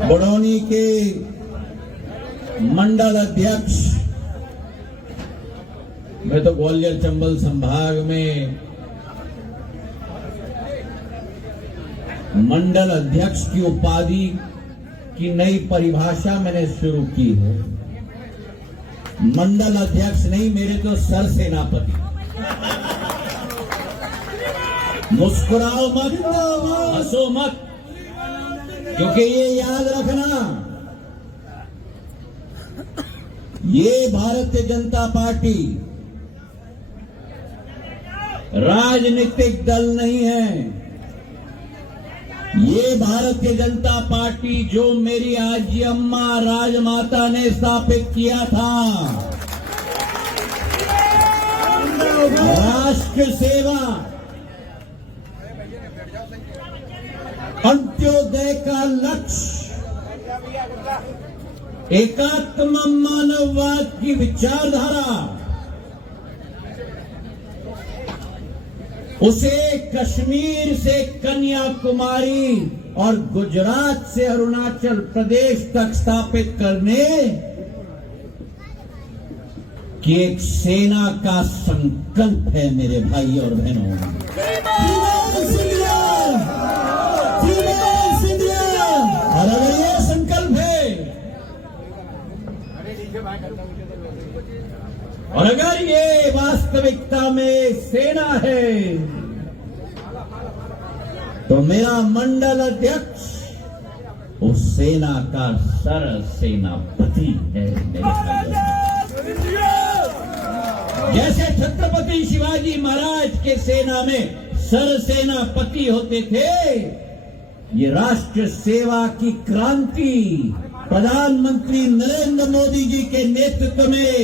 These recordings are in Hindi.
बड़ौनी के मंडल अध्यक्ष, मैं तो ग्वालियर चंबल संभाग में मंडल अध्यक्ष की उपाधि की नई परिभाषा मैंने शुरू की है। मंडल अध्यक्ष नहीं, मेरे तो सर सेनापति। मुस्कुराओ मत, हंसो मत, क्योंकि ये याद रखना, ये भारतीय जनता पार्टी राजनीतिक दल नहीं है। ये भारतीय जनता पार्टी जो मेरी आजी अम्मा राजमाता ने स्थापित किया था, राष्ट्र सेवा, अंत्योदय का लक्ष्य, एकात्म मानववाद की विचारधारा, उसे कश्मीर से कन्याकुमारी और गुजरात से अरुणाचल प्रदेश तक स्थापित करने की एक सेना का संकल्प है मेरे भाई और बहनों। और अगर ये संकल्प है और अगर ये वास्तविकता में सेना है, तो मेरा मंडल अध्यक्ष उस सेना का सर सेनापति है मेरे भाइयों। जैसे छत्रपति शिवाजी महाराज के सेना में सर सेनापति होते थे, ये राष्ट्र सेवा की क्रांति प्रधानमंत्री नरेंद्र मोदी जी के नेतृत्व में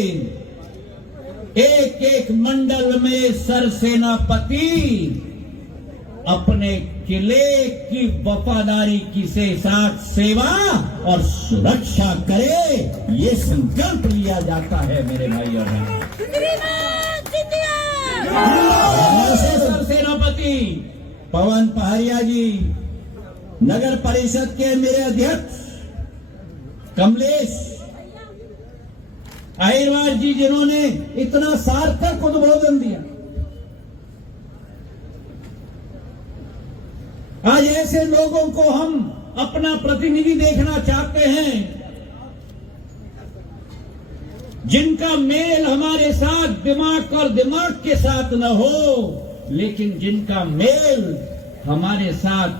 एक एक मंडल में सर सेनापति अपने किले की वफादारी की से साथ सेवा और सुरक्षा करे, ये संकल्प लिया जाता है मेरे भाई और बहन। सर सेनापति पवन पहाड़िया जी, नगर परिषद के मेरे अध्यक्ष कमलेश अहिरवार जी, जिन्होंने इतना सार्थक उद्बोधन दिया, आज ऐसे लोगों को हम अपना प्रतिनिधि देखना चाहते हैं, जिनका मेल हमारे साथ दिमाग और दिमाग के साथ न हो, लेकिन जिनका मेल हमारे साथ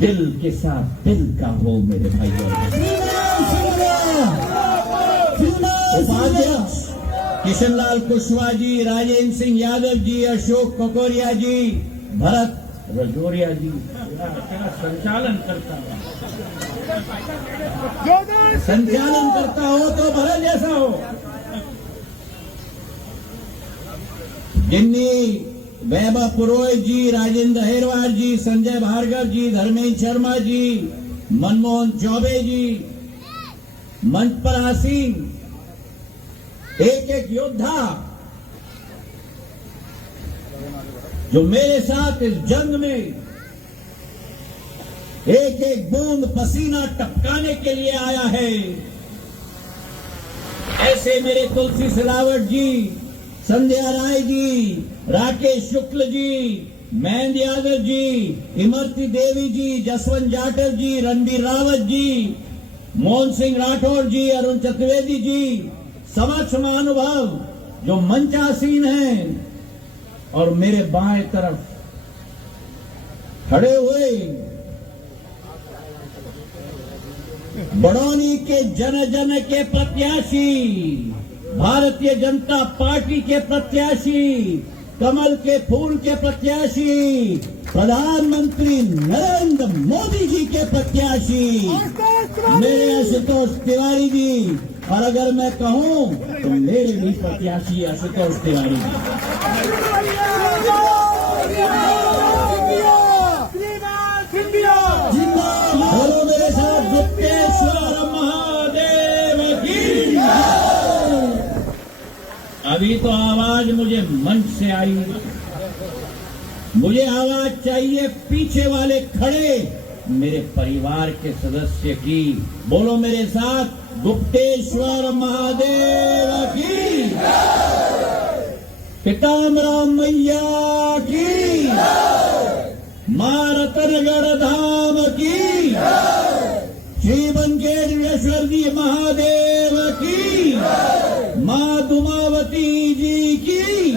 दिल के साथ दिल का हो मेरे भाइयों। उपाध्यक्ष किशनलाल कुशवाहा जी, राजेंद्र सिंह यादव जी, अशोक ककोरिया जी, भरत रजौरिया जी, संचालन करता हो तो भरत जैसा हो। जिन्नी वैभव पुरोहित जी, राजेंद्र अहिरवार जी, संजय भार्गव जी, धर्मेंद्र शर्मा जी, मनमोहन चौबे जी, मंच पर आसीन एक एक योद्धा जो मेरे साथ इस जंग में एक एक बूंद पसीना टपकाने के लिए आया है, ऐसे मेरे तुलसी सिलावट जी, संध्या राय जी, राकेश शुक्ल जी, महेंद्र यादव जी, इमरती देवी जी, जसवंत जाटव जी, रणबीर रावत जी, मोहन सिंह राठौर जी, अरुण चतुर्वेदी जी, समक्ष महानुभाव जो मंचासीन हैं, और मेरे बाएं तरफ खड़े हुए बड़ौनी के जन जन के प्रत्याशी, भारतीय जनता पार्टी के प्रत्याशी, कमल के फूल के प्रत्याशी, प्रधानमंत्री नरेंद्र मोदी जी के प्रत्याशी मेरे आशुतोष तिवारी जी, और अगर मैं कहूं तो मेरे भी प्रत्याशी आशुतोष तिवारी जी। बोलो मेरे साथ, गुप्तेश्वर महादेव की। अभी तो आवाज मुझे मंच से आई, मुझे आवाज चाहिए पीछे वाले खड़े मेरे परिवार के सदस्य की। बोलो मेरे साथ, गुप्तेश्वर महादेव की, पीताम्बरा मैया की, मां रतनगढ़ धाम की, श्री वेंकटेश्वर जी महादेव की, मां दुमावती जी की,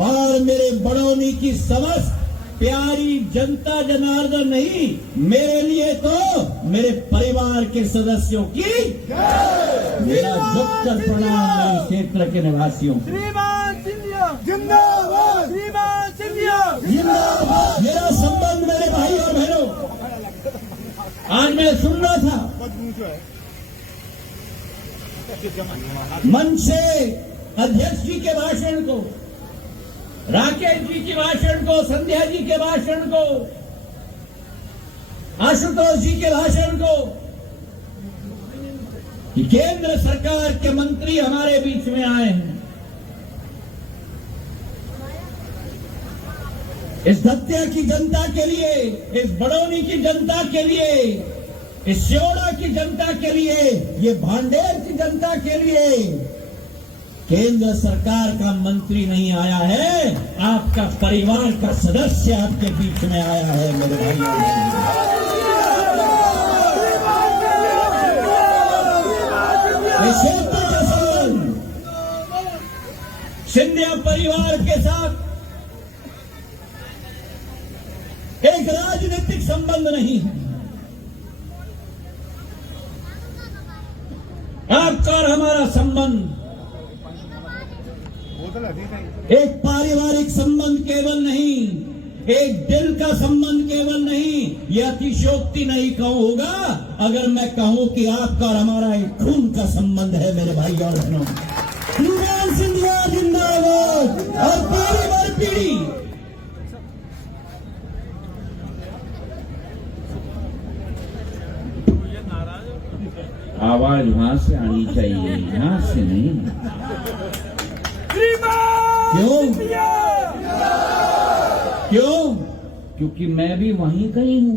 और मेरे बड़ौनी की समस्त प्यारी जनता जनार्दन नहीं, मेरे लिए तो मेरे परिवार के सदस्यों की मेरा झुककर प्रणाम मेरे क्षेत्र के निवासियों को। श्रीमान सिंधिया जिंदाबाद, श्रीमान सिंधिया जिंदाबाद। मेरा संबंध मेरे भाई और बहनों, आज मैं सुन रहा था मंच से अध्यक्ष जी के भाषण को, राकेश जी के भाषण को, संध्या जी के भाषण को, आशुतोष जी के भाषण को, कि केंद्र सरकार के मंत्री हमारे बीच में आए हैं। इस दत्तिया की जनता के लिए, इस बड़ौनी की जनता के लिए, इस श्योड़ा की जनता के लिए, ये भांडेर की जनता के लिए केंद्र सरकार का मंत्री नहीं आया है, आपका परिवार का सदस्य आपके बीच में आया है मेरे भाइयों। क्षेत्र का संबंध सिंधिया परिवार के साथ एक राजनीतिक संबंध नहीं है। आपका और हमारा संबंध एक पारिवारिक संबंध केवल नहीं, एक दिल का संबंध केवल नहीं, यह अतिशयोक्ति नहीं कहूंगा अगर मैं कहूं कि आपका और हमारा एक खून का संबंध है मेरे भाई और बहनों। श्रीमान सिंधिया जिंदाबाद, और पीढ़ी दर पीढ़ी आवाज वहां से आनी चाहिए, यहां से नहीं। क्यों? क्यों? क्योंकि मैं भी वहीं का ही हूं।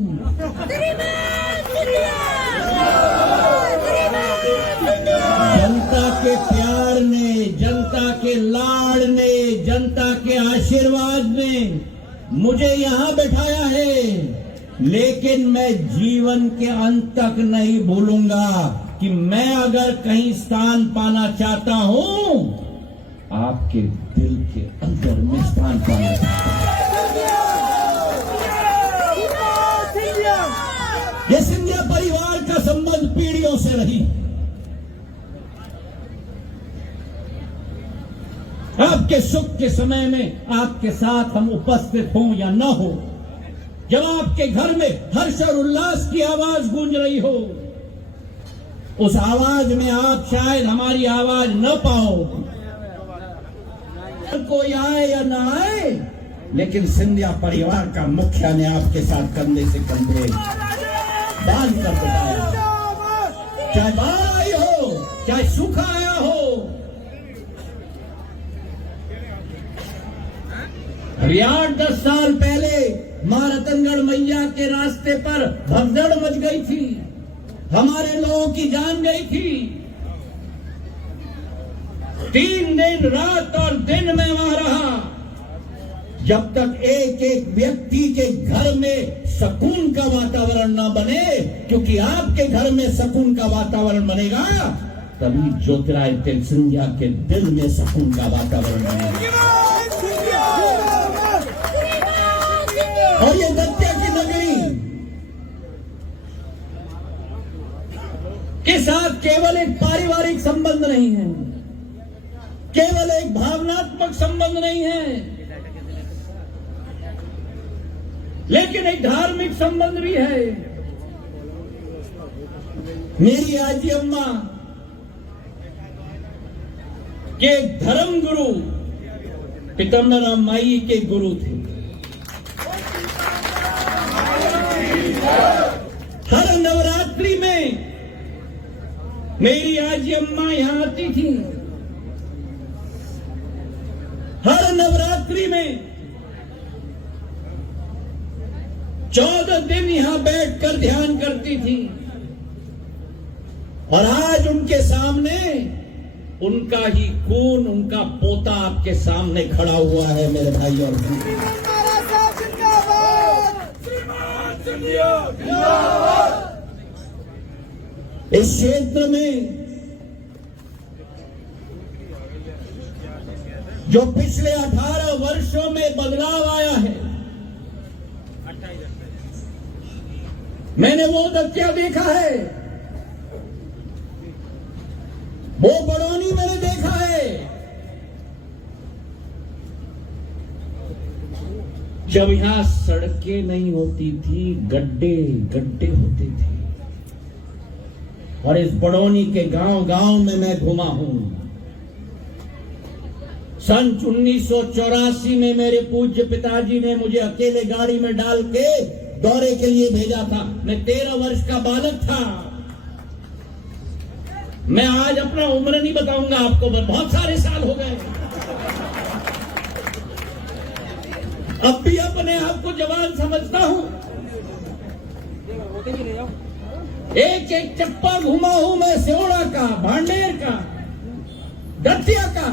जनता के प्यार ने, जनता के लाड़ ने, जनता के आशीर्वाद ने मुझे यहां बैठाया है, लेकिन मैं जीवन के अंत तक नहीं भूलूंगा कि मैं अगर कहीं स्थान पाना चाहता हूं, आपके दिल के अंदर में स्थान पाना चाहता हूं। ये सिंधिया परिवार का संबंध पीढ़ियों से रही। आपके सुख के समय में आपके साथ हम उपस्थित हों या न हो, जब आपके घर में हर्ष और उल्लास की आवाज गूंज रही हो, उस आवाज में आप शायद हमारी आवाज न पाओ। कोई आए या न आए, लेकिन सिंधिया परिवार का मुखिया ने आपके साथ कंधे से कंधे बांध कर बताया, चाहे बाढ़ आई हो, चाहे सूखा आया हो। अभी 8-10 साल पहले मां रतनगढ़ मैया के रास्ते पर भगदड़ मच गई थी, हमारे लोगों की जान गई थी। 3 दिन रात और दिन में वहां रहा, जब तक एक एक व्यक्ति के घर में सुकून का वातावरण न बने, क्योंकि आपके घर में सुकून का वातावरण बनेगा तभी ज्योतिरादित्य सिंधिया के दिल में सुकून का वातावरण बनेगा। और ये दत्तिया की नगरी के साथ केवल एक पारिवारिक संबंध नहीं है, केवल एक भावनात्मक संबंध नहीं है, लेकिन एक धार्मिक संबंध भी है। मेरी आजी अम्मा के धर्म गुरु पीताम्बरा माई के गुरु थे। हर नवरात्रि में मेरी आजी अम्मा यहां आती थी। हर नवरात्रि में 14 दिन यहां बैठकर ध्यान करती थी, और आज उनके सामने उनका ही खून, उनका पोता आपके सामने खड़ा हुआ है मेरे भाई और बहन। इस क्षेत्र में जो पिछले 18 वर्षों में बदलाव आया है, मैंने वो दत्या देखा है, वो बड़ौनी मैंने देखा है। जब यहां सड़कें नहीं होती थी, गड्ढे गड्ढे होते थे, और इस बड़ौनी के गांव गांव में मैं घुमा हूं। सन 1984 में मेरे पूज्य पिताजी ने मुझे अकेले गाड़ी में डाल के दौरे के लिए भेजा था। मैं 13 वर्ष का बालक था। मैं आज अपना उम्र नहीं बताऊंगा आपको, बहुत सारे साल हो गए। अब भी अपने आप को जवान समझता हूं। एक एक चप्पा घुमा हूं मैं, सेवड़ा का, भांडेर का, दतिया का।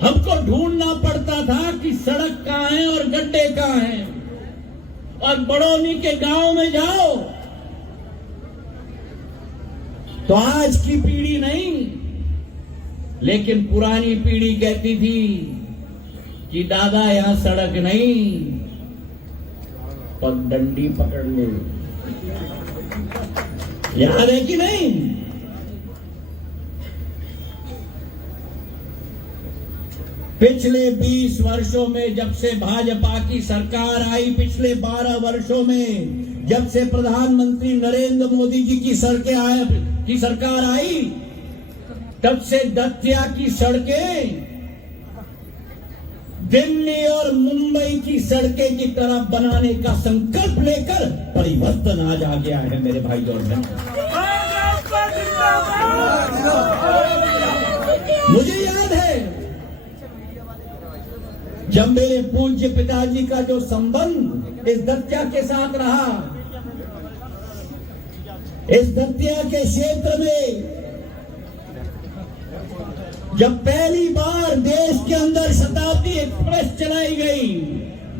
हमको ढूंढना पड़ता था कि सड़क कहां है और गड्ढे कहां हैं। और बड़ौनी के गांव में जाओ तो आज की पीढ़ी नहीं, लेकिन पुरानी पीढ़ी कहती थी कि दादा यहां सड़क नहीं, पगडंडी पकड़ ले। याद है कि नहीं? पिछले 20 वर्षों में जब से भाजपा की सरकार आई, पिछले 12 वर्षों में जब से प्रधानमंत्री नरेंद्र मोदी जी की सरकार आई, तब से दतिया की सड़कें दिल्ली और मुंबई की सड़कें की तरह बनाने का संकल्प लेकर परिवर्तन आज आ गया है मेरे भाई और बहन। मुझे याद है जब मेरे पूज्य पिताजी का जो संबंध इस दतिया के साथ रहा, इस दतिया के क्षेत्र में जब पहली बार देश के अंदर शताब्दी एक्सप्रेस चलाई गई,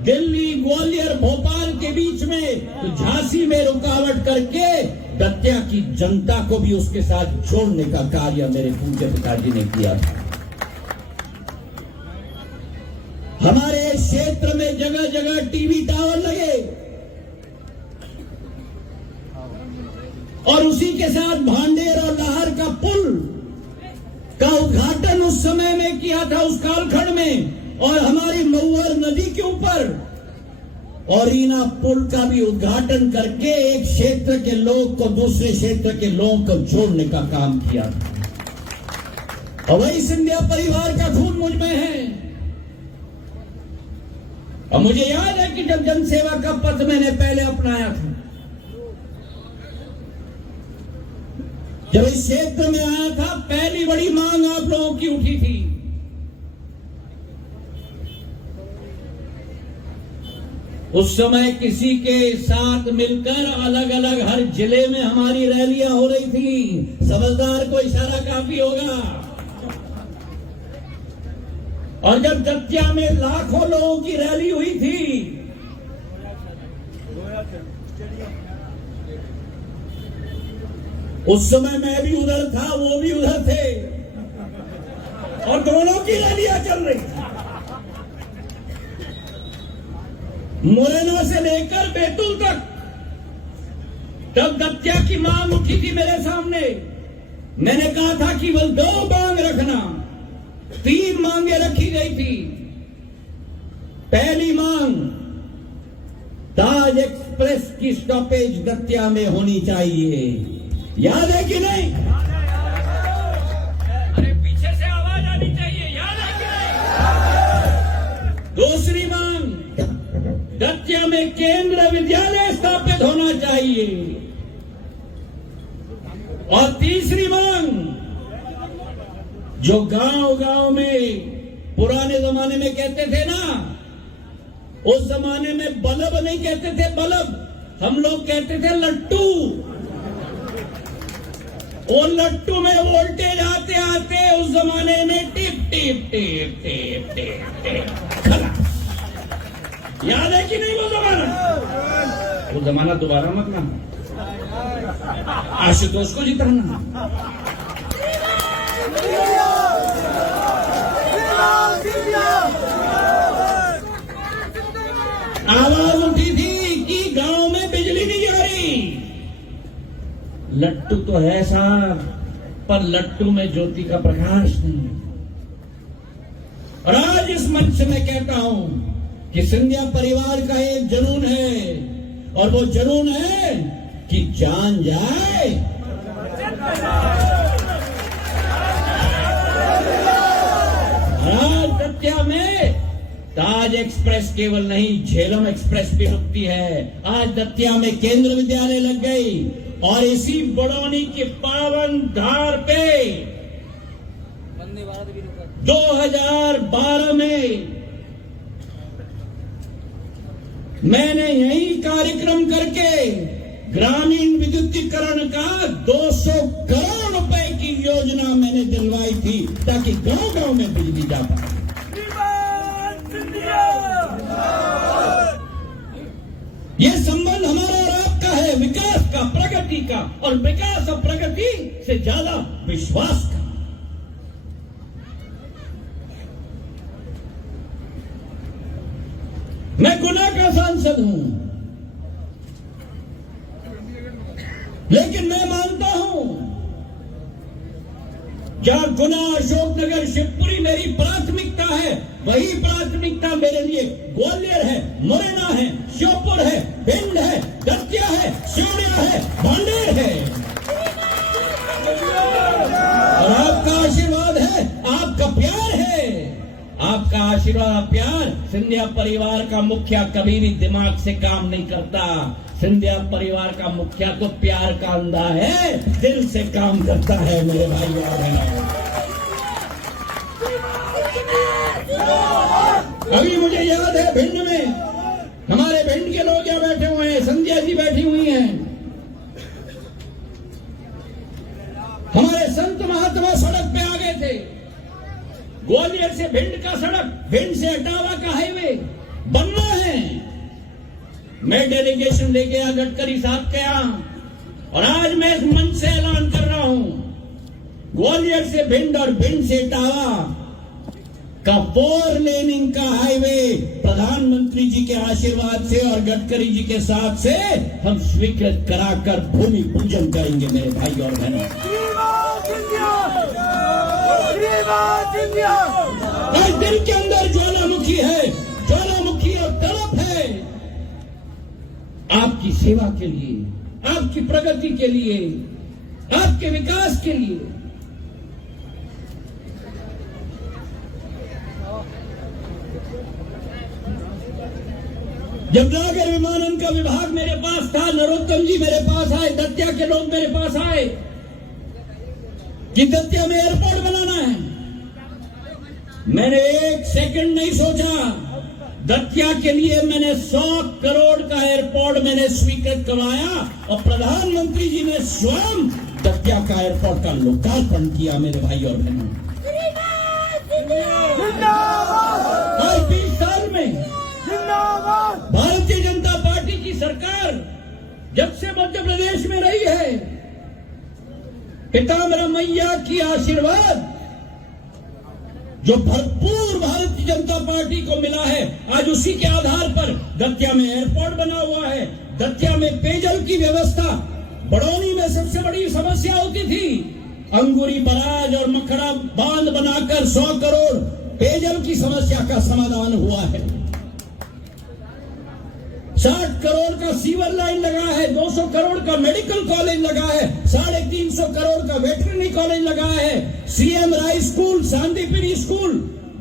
दिल्ली, ग्वालियर, भोपाल के बीच में, तो झांसी में रुकावट करके दतिया की जनता को भी उसके साथ जोड़ने का कार्य मेरे पूज्य पिताजी ने किया था। हमारे क्षेत्र में जगह जगह टीवी टावर लगे, और उसी के साथ भांडेर और लाहर का पुल का उद्घाटन उस समय में किया था, उस कालखंड में। और हमारी मऊर नदी के ऊपर और रीना पुल का भी उद्घाटन करके एक क्षेत्र के लोग को दूसरे क्षेत्र के लोगों को जोड़ने का काम किया था। और वही सिंधिया परिवार का खून मुझ में है। और मुझे याद है कि जब जनसेवा का पथ मैंने पहले अपनाया था, जब इस क्षेत्र में आया था, पहली बड़ी मांग आप लोगों की उठी थी। उस समय किसी के साथ मिलकर अलग अलग हर जिले में हमारी रैलियां हो रही थी। समझदार को इशारा काफी होगा। और जब दतिया में लाखों लोगों की रैली हुई थी, उस समय मैं भी उधर था, वो भी उधर थे, और दोनों की रैलियां चल रही थी। मुरैना से लेकर बैतूल तक। तब दतिया की मांग उठी थी मेरे सामने। मैंने कहा था कि केवल 2 मांग रखना, 3 मांगे रखी गई थी। पहली मांग, ताज एक्सप्रेस की स्टॉपेज दतिया में होनी चाहिए। याद है कि नहीं? अरे पीछे से आवाज आनी चाहिए। याद है कि नहीं? दूसरी मांग, दतिया में केंद्र विद्यालय स्थापित होना चाहिए। और तीसरी मांग, जो गांव गांव में पुराने जमाने में कहते थे ना उस जमाने में बल्ब नहीं कहते थे बल्ब, हम लोग कहते थे लट्टू। और लट्टू में वोल्टेज आते आते उस जमाने में tip tip tip tip tip tip खलास। याद है कि नहीं वो जमाना? वो जमाना दोबारा मत लाना, आशुतोष को जिताना। आवाज उठी थी कि गांव में बिजली नहीं आ रही। लट्टू तो है साहब, पर लट्टू में ज्योति का प्रकाश नहीं। और आज इस मंच से मैं कहता हूं कि सिंधिया परिवार का एक जुनून है, और वो जुनून है कि जान जाए आज दतिया में ताज एक्सप्रेस केवल नहीं, झेलम एक्सप्रेस भी रुकती है। आज दतिया में केंद्र विद्यालय लग गई, और इसी बड़ौनी के पावन धार पे 2012 में मैंने यही कार्यक्रम करके ग्रामीण विद्युतीकरण का 200 करोड़ रुपए की योजना मैंने दिलवाई थी, ताकि गांव गांव में बिजली जा पाए। ये संबंध हमारा और आपका है, विकास का, प्रगति का, और विकास और प्रगति से ज्यादा विश्वास का। मैं गुना का सांसद हूं, लेकिन मैं मानता हूं जहां गुना, अशोकनगर, शिवपुरी मेरी प्राथमिकता है, वही प्राथमिकता मेरे लिए ग्वालियर है, मुरैना है, श्योपुर है, भिंड है, दतिया है, सिवड़िया है, भांडेर है। और आपका आशीर्वाद है, आपका प्यार है, आपका आशीर्वाद, प्यार। सिंधिया परिवार का मुखिया कभी भी दिमाग से काम नहीं करता। सिंधिया परिवार का मुखिया तो प्यार का अंधा है, दिल से काम करता है मेरे भाई और बहनों। अभी मुझे याद है भिंड में, हमारे भिंड के लोग यहाँ बैठे हुए हैं, संध्या जी बैठी हुई हैं, हमारे संत महात्मा सड़क पे आ गए थे। ग्वालियर से भिंड का सड़क, भिंड से इटावा का हाईवे बनना है। मैं डेलीगेशन लेके आ गडकरी साहब के यहाँ, और आज मैं इस मंच से ऐलान कर रहा हूं, ग्वालियर से भिंड और भिंड से इटावा का 4 लेनिंग का हाईवे प्रधानमंत्री जी के आशीर्वाद से और गडकरी जी के साथ से हम स्वीकृत कराकर भूमि पूजन करेंगे मेरे भाई और बहनों। आज दिल के अंदर ज्वालामुखी है, ज्वालामुखी और तड़प है आपकी सेवा के लिए, आपकी प्रगति के लिए, आपके विकास के लिए। जब नागर विमानन का विभाग मेरे पास था, नरोत्तम जी मेरे पास आए, दतिया के लोग मेरे पास आए कि दतिया में एयरपोर्ट बनाना है। मैंने एक सेकंड नहीं सोचा, दतिया के लिए मैंने 100 करोड़ का एयरपोर्ट मैंने स्वीकृत करवाया, और प्रधानमंत्री जी ने स्वयं दतिया का एयरपोर्ट का लोकार्पण किया मेरे भाई और बहनों। आज 20 साल में भारतीय जनता पार्टी की सरकार जब से मध्य प्रदेश में रही है, पितामह मैया की आशीर्वाद जो भरपूर भारतीय जनता पार्टी को मिला है, आज उसी के आधार पर दतिया में एयरपोर्ट बना हुआ है। दतिया में पेयजल की व्यवस्था, बड़ौनी में सबसे बड़ी समस्या होती थी, अंगूरी बराज और मखड़ा बांध बनाकर 100 करोड़ पेयजल की समस्या का समाधान हुआ है। 60 करोड़ का सीवर लाइन लगा है, 200 करोड़ का मेडिकल कॉलेज लगा है, 350 करोड़ का वेटरनरी कॉलेज लगा है, सीएम राय स्कूल, शांतिपुरी स्कूल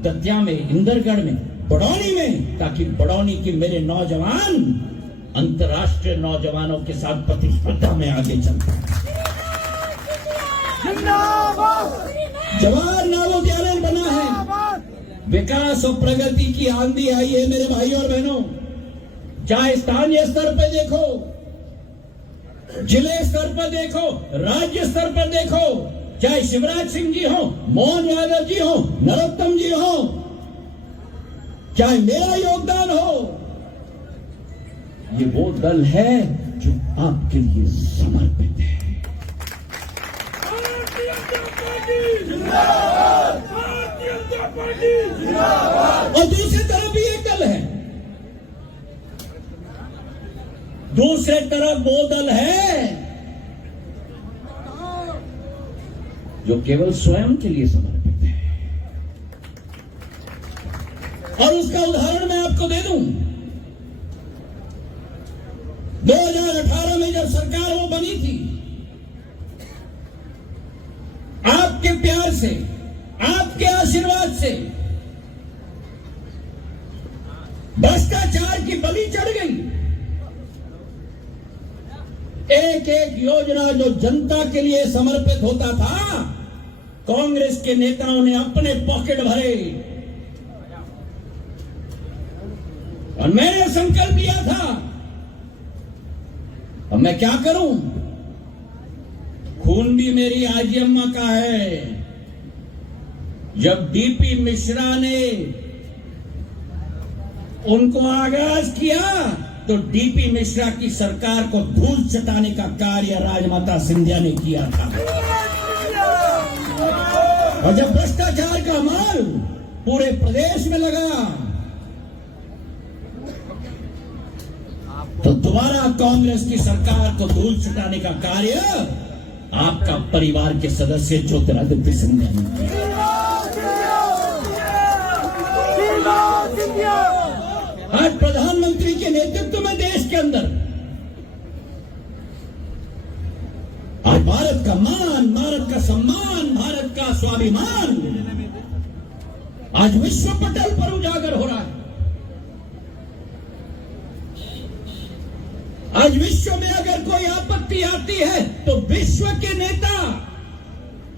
दतिया में, इंदरगढ़ में, बड़ौनी में, ताकि बड़ौनी के मेरे नौजवान अंतर्राष्ट्रीय नौजवानों के साथ प्रतिस्पर्धा में आगे चलते हैं। जवाहर नवोदय बना है, विकास और प्रगति की आंधी आई है मेरे भाई और बहनों। चाहे स्थानीय स्तर पर देखो, जिले स्तर पर देखो, राज्य स्तर पर देखो, चाहे शिवराज सिंह जी हो, मोहन यादव जी हो, नरोत्तम जी हो, चाहे मेरा योगदान हो, ये वो दल है जो आपके लिए समर्पित है। और दूसरी तरफ भी एक दल है, दूसरे तरफ वो दल है जो केवल स्वयं के लिए समर्पित है। और उसका उदाहरण मैं आपको दे दूं। 2018 में जब सरकार वो बनी थी, आपके प्यार से, आपके आशीर्वाद से भ्रष्टाचार की बलि चढ़ गई। एक एक योजना जो जनता के लिए समर्पित होता था, कांग्रेस के नेताओं ने अपने पॉकेट भरे। और मैंने संकल्प लिया था, अब मैं क्या करूं? खून भी मेरी आजी अम्मा का है। जब डीपी मिश्रा ने उनको आगाज किया तो डीपी मिश्रा की सरकार को धूल चटाने का कार्य राजमाता सिंधिया ने किया था। और जब भ्रष्टाचार का माल पूरे प्रदेश में लगा तो दोबारा कांग्रेस की सरकार को धूल चटाने का कार्य आपका परिवार के सदस्य ज्योतिरादित्य सिंधिया ने किया। आज प्रधानमंत्री के नेतृत्व में देश के अंदर आज भारत का मान, भारत का सम्मान, भारत का स्वाभिमान आज विश्व पटल पर उजागर हो रहा है। आज विश्व में अगर कोई आपत्ति आती है तो विश्व के नेता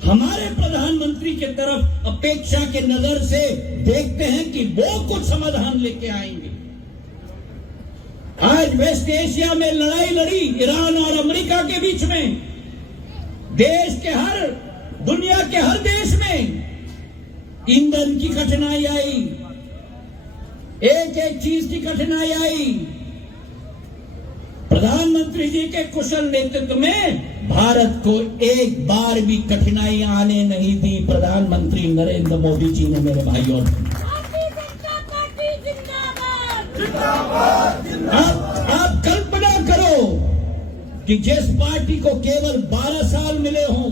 हमारे प्रधानमंत्री की तरफ अपेक्षा के नजर से देखते हैं कि वो कुछ समाधान लेके आएंगे। आज वेस्ट एशिया में लड़ाई लड़ी ईरान और अमेरिका के बीच में, देश के दुनिया के हर देश में ईंधन की कठिनाई आई, एक एक चीज की कठिनाई आई। प्रधानमंत्री जी के कुशल नेतृत्व में भारत को एक बार भी कठिनाई आने नहीं दी प्रधानमंत्री नरेंद्र मोदी जी ने। मेरे भाइयों, आप कल्पना करो कि जिस पार्टी को केवल 12 साल मिले हों,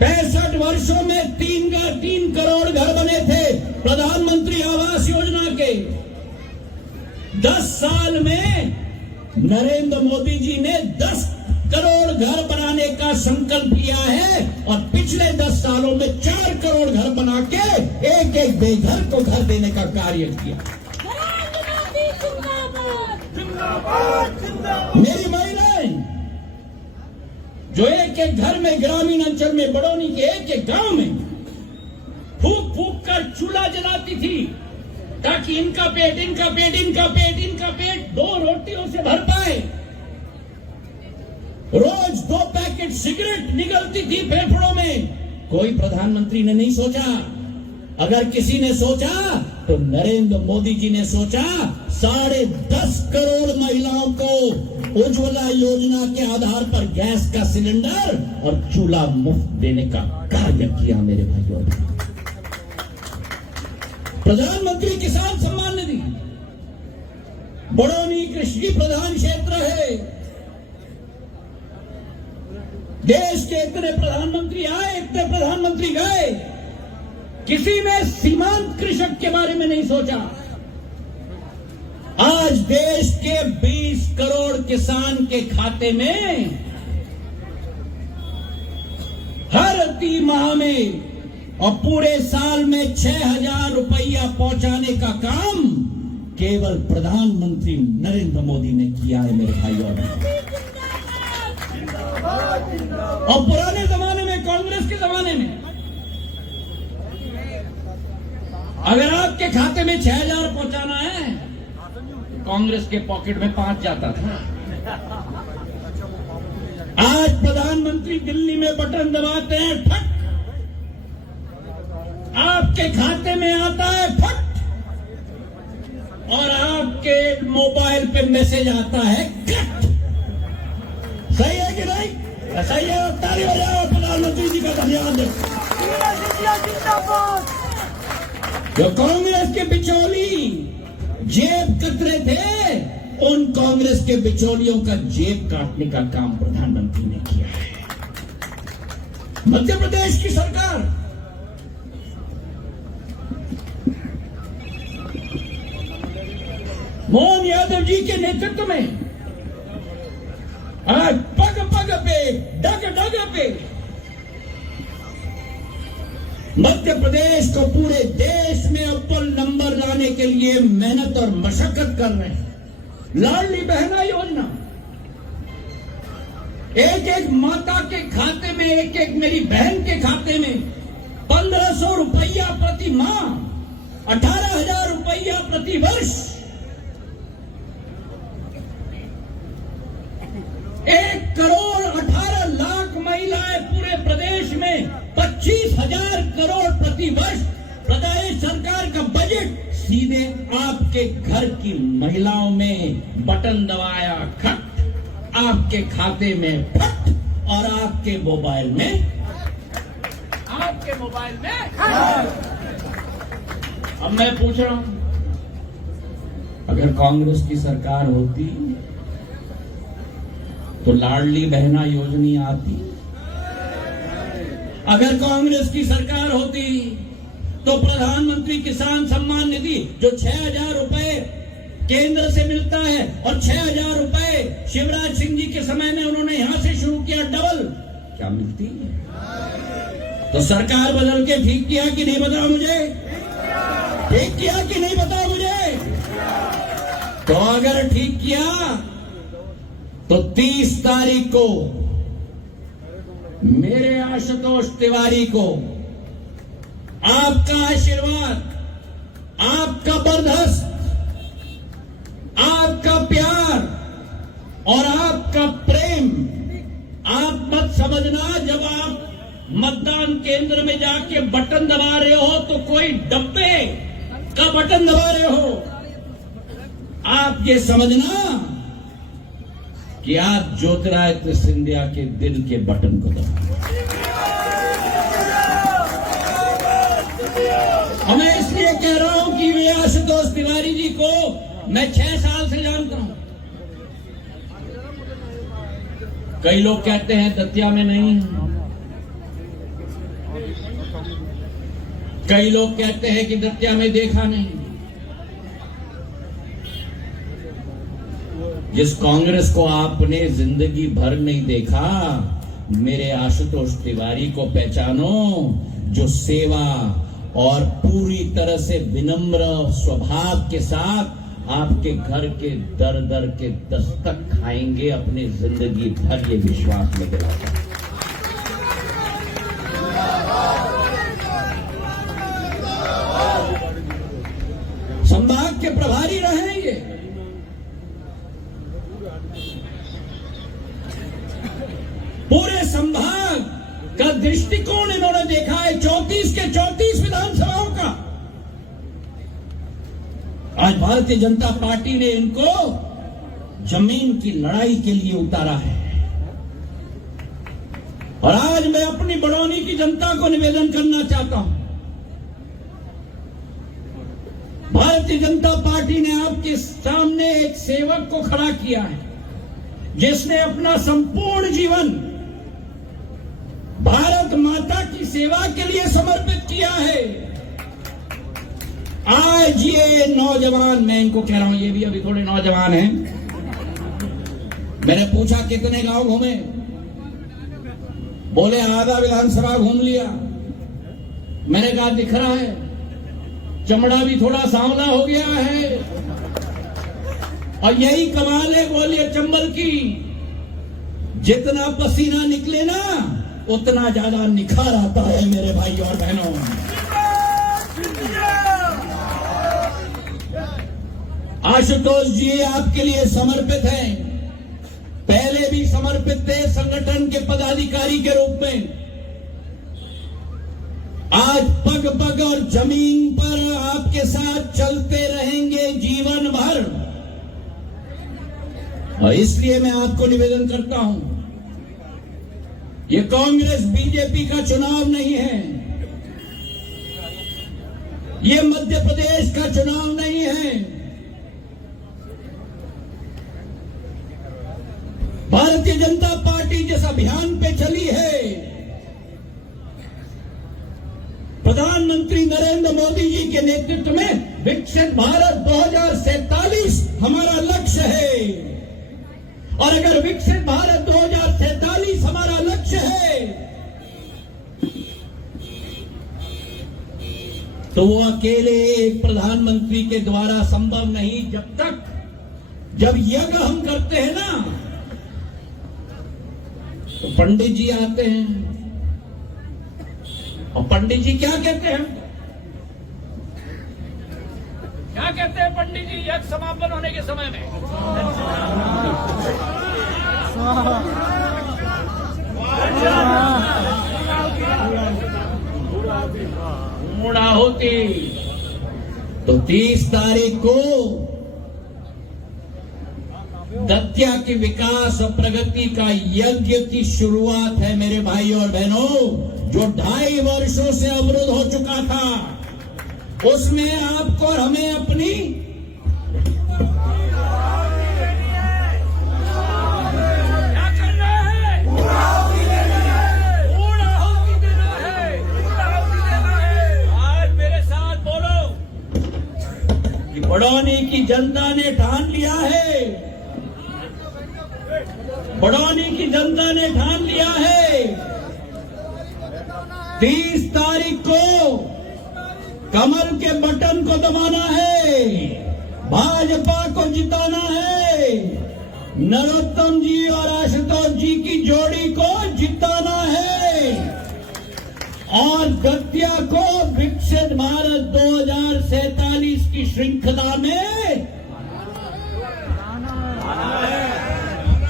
65 वर्षों में 3 करोड़ घर बने थे प्रधानमंत्री आवास योजना के, 10 साल में नरेंद्र मोदी जी ने 10 करोड़ घर बनाने का संकल्प लिया है और पिछले 10 सालों में 4 करोड़ घर बना के एक एक बेघर को घर देने का कार्य किया। मेरी महिलाएं जो एक एक घर में, ग्रामीण अंचल में, बड़ौनी के एक एक गांव में फूक फूक कर चूल्हा जलाती थी ताकि इनका पेट 2 रोटियों से भर पाए। रोज 2 पैकेट सिगरेट निकलती थी फेफड़ों में। कोई प्रधानमंत्री ने नहीं सोचा। अगर किसी ने सोचा तो नरेंद्र मोदी जी ने सोचा। 10.5 करोड़ महिलाओं को उज्ज्वला योजना के आधार पर गैस का सिलेंडर और चूल्हा मुफ्त देने का कार्य किया। मेरे भाइयों, प्रधानमंत्री किसान सम्मान निधि, बड़ौनी कृषि प्रधान क्षेत्र है। देश के इतने प्रधानमंत्री आए, इतने प्रधानमंत्री गए, किसी ने सीमांत कृषक के बारे में नहीं सोचा। आज देश के 20 करोड़ किसान के खाते में हर तिमाह में और पूरे साल में 6,000 रुपया पहुंचाने का काम केवल प्रधानमंत्री नरेंद्र मोदी ने किया है। मेरे भाइयों, और पुराने जमाने में, कांग्रेस के जमाने में अगर आपके खाते में 6,000 पहुंचाना है, कांग्रेस के पॉकेट में 5 जाता था। आज प्रधानमंत्री दिल्ली में बटन दबाते हैं, फट, आपके खाते में आता है फट, और आपके मोबाइल पे मैसेज आता है कट। सही है कि नहीं? सही है। ताली बजाओ प्रधानमंत्री जी का धन्यवाद दो। जो कांग्रेस के बिचौली जेब कतरे थे, उन कांग्रेस के बिचौलियों का जेब काटने का काम प्रधानमंत्री ने किया है। मध्य प्रदेश की सरकार मोहन यादव जी के नेतृत्व में आज पग पग पे, डग डग पे मध्य प्रदेश को पूरे देश में अव्वल नंबर लाने के लिए मेहनत और मशक्कत कर रहे हैं। लाडली बहना योजना, एक एक माता के खाते में, एक एक मेरी बहन के खाते में 1,500 रुपया प्रति माह, 18,000 रुपया प्रति वर्ष, 1,18,00,000 महिलाएं पूरे प्रदेश में 25,000 करोड़ प्रति वर्ष। प्रदेश सरकार का बजट सीधे आपके घर की महिलाओं में बटन दबाया खट, आपके खाते में फट, और आपके मोबाइल में अब मैं पूछ रहा हूं, अगर कांग्रेस की सरकार होती तो लाडली बहना योजना आती? अगर कांग्रेस की सरकार होती तो प्रधानमंत्री किसान सम्मान निधि जो 6,000 रुपए केंद्र से मिलता है और 6,000 रुपए शिवराज सिंह जी के समय में उन्होंने यहां से शुरू किया, डबल क्या मिलती है? तो सरकार बदल के ठीक किया कि नहीं बताओ मुझे? ठीक किया कि नहीं बताओ मुझे? तो अगर ठीक किया तो 30 तारीख को मेरे आशुतोष तिवारी को आपका आशीर्वाद, आपका बरदस्त, आपका प्यार और आपका प्रेम, आप मत समझना जब आप मतदान केंद्र में जाके बटन दबा रहे हो तो कोई डब्बे का बटन दबा रहे हो। आप ये समझना कि आप ज्योतिरादित्य सिंधिया के दिल के बटन को दबा। मैं इसलिए कह रहा हूं कि वे आशुतोष तिवारी जी को मैं 6 साल से जानता हूं। कई लोग कहते हैं दतिया में नहीं, कई लोग कहते हैं कि दतिया में देखा नहीं। जिस कांग्रेस को आपने जिंदगी भर नहीं देखा, मेरे आशुतोष तिवारी को पहचानो, जो सेवा और पूरी तरह से विनम्र स्वभाव के साथ आपके घर के दर दर के दस्तक खाएंगे अपनी जिंदगी भर, ये विश्वास में दिलाता हूं। संभाग के प्रभारी रहेंगे, पूरे संभाग का दृष्टिकोण इन्होंने देखा है 34 के 34 विधानसभाओं का। आज भारतीय जनता पार्टी ने इनको जमीन की लड़ाई के लिए उतारा है। और आज मैं अपनी बड़ौनी की जनता को निवेदन करना चाहता हूं, भारतीय जनता पार्टी ने आपके सामने एक सेवक को खड़ा किया है जिसने अपना संपूर्ण जीवन भारत माता की सेवा के लिए समर्पित किया है। आज ये नौजवान, मैं इनको कह रहा हूं, ये भी अभी थोड़े नौजवान हैं, मैंने पूछा कितने गांव घूमे, बोले आधा विधानसभा घूम लिया। मैंने कहा दिख रहा है, चमड़ा भी थोड़ा सांवला हो गया है। और यही कमाल है बोलिए चंबल की, जितना पसीना निकले ना उतना ज्यादा निखार आता है मेरे भाई और बहनों। आशुतोष जी आपके लिए समर्पित हैं। पहले भी समर्पित थे संगठन के पदाधिकारी के रूप में। आज पग पग और जमीन पर आपके साथ चलते रहेंगे जीवन भर। और इसलिए मैं आपको निवेदन करता हूं, ये कांग्रेस बीजेपी का चुनाव नहीं है, ये मध्य प्रदेश का चुनाव नहीं है। भारतीय जनता पार्टी जिस अभियान पे चली है, प्रधानमंत्री नरेंद्र मोदी जी के नेतृत्व में विकसित भारत 2047 हमारा लक्ष्य है। और अगर विकसित भारत 2047 हमारा लक्ष्य है, तो वो अकेले एक प्रधानमंत्री के द्वारा संभव नहीं। जब यज्ञ हम करते हैं ना, तो पंडित जी आते हैं, और पंडित जी क्या कहते हैं? क्या कहते हैं पंडित जी यज्ञ समापन होने के समय में? पूर्णाहुति। तो 30 तारीख को दतिया के विकास और प्रगति का यज्ञ की शुरुआत है मेरे भाई और बहनों। जो 2.5 वर्षों से अवरुद्ध हो चुका था, उसमें आपको और हमें अपनी क्या करना है? पूर्णाहुति देना है। पूर्णाहुति देना है। पूर्णाहुति देना है। आज मेरे साथ बोलो कि बड़ौनी की जनता ने ठान लिया है, बड़ौनी की जनता ने ठान लिया है। 30 तारीख को कमल के बटन को दबाना है, भाजपा को जिताना है, नरोत्तम जी और आशुतोष जी की जोड़ी को जिताना है, और दतिया को विकसित भारत 2047 की श्रृंखला में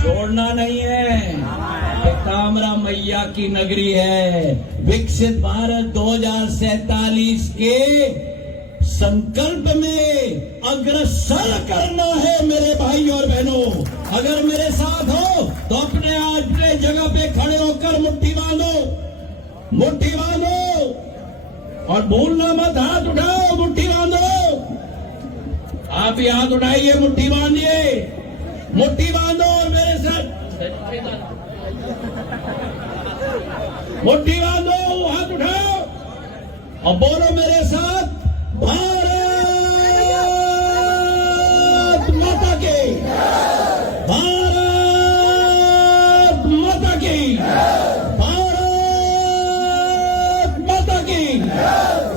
छोड़ना नहीं है। ये कामरा मैया की नगरी है। विकसित भारत 2047 के संकल्प में अग्रसर करना है मेरे भाई और बहनों। अगर मेरे साथ हो तो अपने आज जगह पे खड़े होकर मुट्ठी बांधो, मुट्ठी बांधो, और भूलना मत, हाथ उठाओ, मुट्ठी बांधो। आप ही हाथ उठाइए, मुट्ठी बांधिए, मुट्ठी बांधो और मेरे साथ मुट्ठी बांधो, हाथ उठाओ और बोलो मेरे साथ,